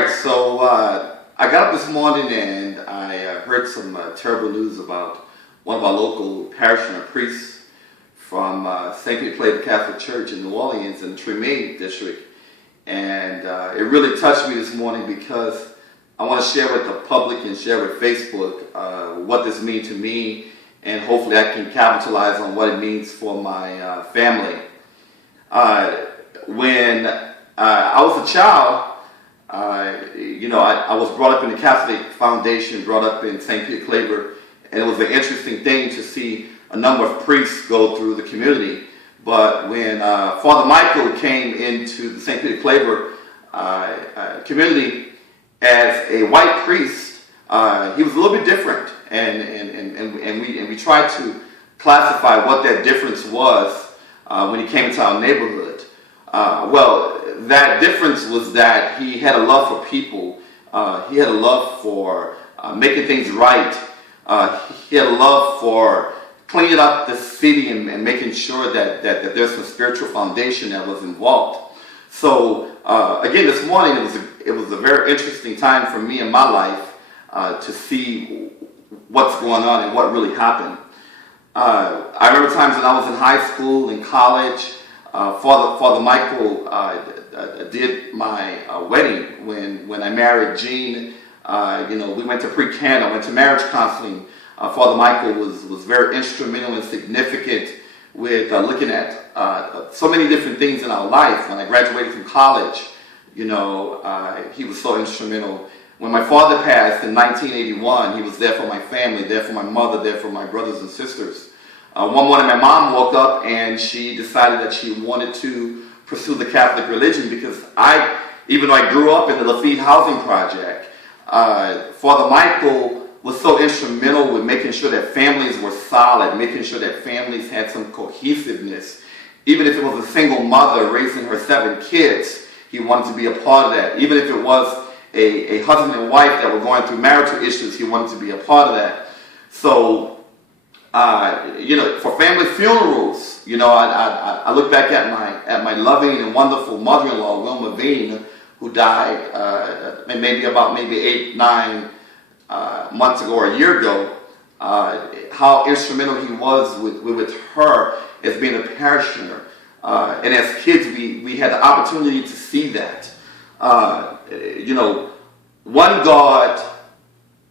right, so I got up this morning and I heard some terrible news about one of our local parishioner priests from St. Peter Claver Catholic Church in New Orleans in the Tremaine district. And it really touched me this morning because I want to share with the public and share with Facebook what this means to me, and hopefully I can capitalize on what it means for my family. When I was a child, I was brought up in the Catholic Foundation, brought up in St. Peter Claver, and it was an interesting thing to see a number of priests go through the community. But when Father Michael came into the St. Peter Claver community as a white priest, he was a little bit different, and we tried to classify what that difference was when he came into our neighborhood. Well, that difference was that he had a love for people. He had a love for making things right. He had a love for cleaning up the city and making sure that there's some spiritual foundation that was involved. So again, this morning it was a very interesting time for me in my life to see what's going on and what really happened. I remember times when I was in high school and college. Father Michael did my wedding when I married Jean. We went to pre-Can, I went to marriage counseling. Father Michael was very instrumental and significant with looking at so many different things in our life. When I graduated from college, he was so instrumental. When my father passed in 1981, he was there for my family, there for my mother, there for my brothers and sisters. One morning my mom woke up and she decided that she wanted to pursue the Catholic religion because even though I grew up in the Lafitte housing project, Father Michael was so instrumental with making sure that families were solid, making sure that families had some cohesiveness. Even if it was a single mother raising her 7 kids, he wanted to be a part of that. Even if it was a husband and wife that were going through marital issues, he wanted to be a part of that. So for family funerals, I look back at my loving and wonderful mother-in-law, Wilma Veen, who died maybe 8-9 months ago or a year ago. How instrumental he was with her as being a parishioner, and as kids we had the opportunity to see that. One God,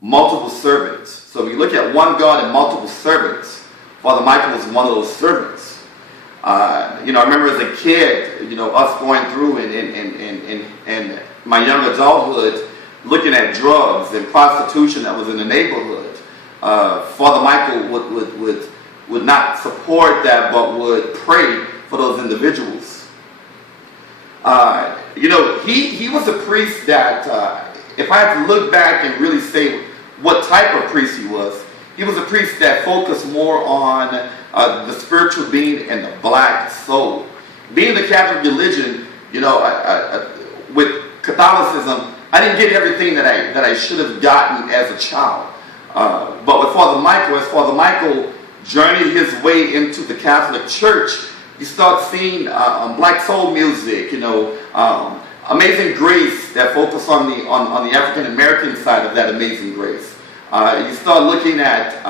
multiple servants. So if you look at one God and multiple servants, Father Michael was one of those servants. I remember as a kid, us going through and my young adulthood, looking at drugs and prostitution that was in the neighborhood. Father Michael would not support that, but would pray for those individuals. He was a priest that, if I had to look back and really say what type of priest he was a priest that focused more on the spiritual being and the black soul. Being the Catholic religion, with Catholicism, I didn't get everything that I should have gotten as a child. But with Father Michael, as Father Michael journeyed his way into the Catholic Church, you start seeing black soul music, Amazing Grace that focused on the African American side of that Amazing Grace. You start looking at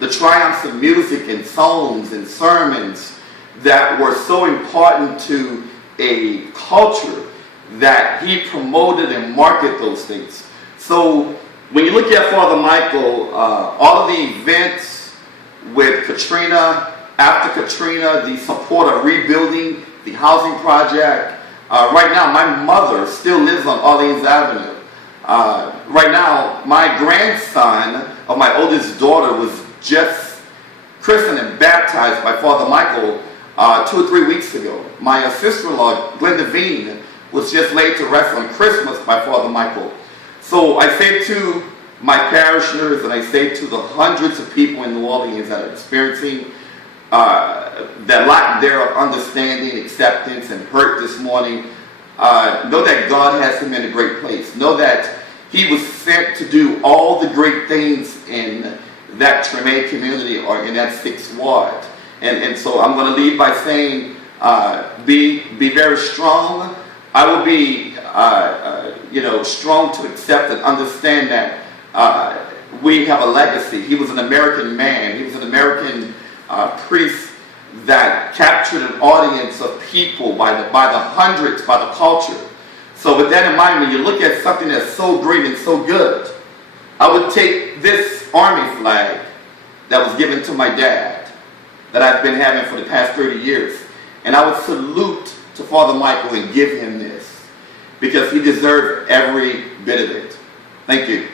the triumphs of music and songs and sermons that were so important to a culture that he promoted and marketed those things. So when you look at Father Michael, all of the events with Katrina, after Katrina, the support of rebuilding the housing project. Right now, my mother still lives on Orleans Avenue. Right now, my grandson of my oldest daughter was just christened and baptized by Father Michael 2 or 3 weeks ago. My sister-in-law, Glenda Veen, was just laid to rest on Christmas by Father Michael. So I say to my parishioners and I say to the hundreds of people in New Orleans that are experiencing that lack there of understanding, acceptance, and hurt this morning, know that God has him in a great place. Know that he was sent to do all the great things in that Tremaine community or in that 6th ward. And so I'm going to leave by saying, be very strong. I will be strong to accept and understand that we have a legacy. He was an American man. He was an American priest that captured an audience of people by the hundreds, by the culture. So with that in mind, when you look at something that's so great and so good, I would take this Army flag that was given to my dad, that I've been having for the past 30 years, and I would salute to Father Michael and give him this, because he deserved every bit of it. Thank you.